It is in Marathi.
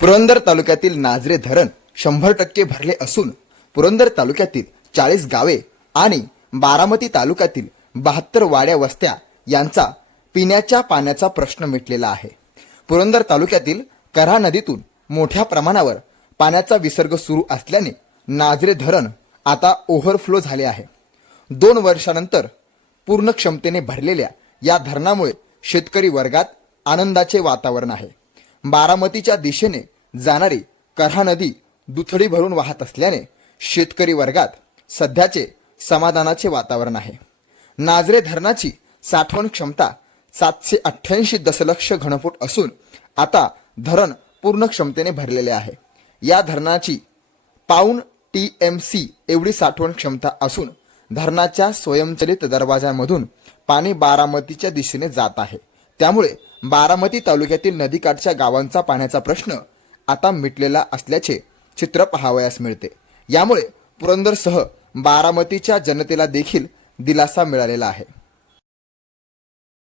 पुरंदर तालुक्यातील नाझरे धरण शंभर टक्के भरले असून पुरंदर तालुक्यातील चाळीस गावे आणि बारामती तालुक्यातील बहात्तर वाड्या वस्त्या यांचा पिण्याच्या पाण्याचा प्रश्न मिटलेला आहे. पुरंदर तालुक्यातील करा नदीतून मोठ्या प्रमाणावर पाण्याचा विसर्ग सुरू असल्याने नाझरे धरण आता ओव्हरफ्लो झाले आहे. दोन वर्षानंतर पूर्ण क्षमतेने भरलेल्या या धरणामुळे शेतकरी वर्गात आनंदाचे वातावरण आहे. बारामतीच्या दिशेने जाणारी कऱ्हा नदी दुथडी भरून वाहत असल्याने शेतकरी वर्गात सध्याचे समाधानाचे वातावरण आहे. नाझरे धरणाची साठवण क्षमता सातशे अठ्ठ्याऐंशी दशलक्ष घनफूट असून आता धरण पूर्ण क्षमतेने भरलेले आहे. या धरणाची पाऊन टी एम सी एवढी साठवण क्षमता असून धरणाच्या स्वयंचलित दरवाजामधून पाणी बारामतीच्या दिशेने जात आहे. त्यामुळे बारामती तालुक्यातील नदीकाठच्या गावांचा पाण्याचा प्रश्न आता मिटलेला असल्याचे चित्र पाहावयास मिळते. यामुळे पुरंदरसह बारामतीच्या जनतेला देखील दिलासा मिळालेला आहे.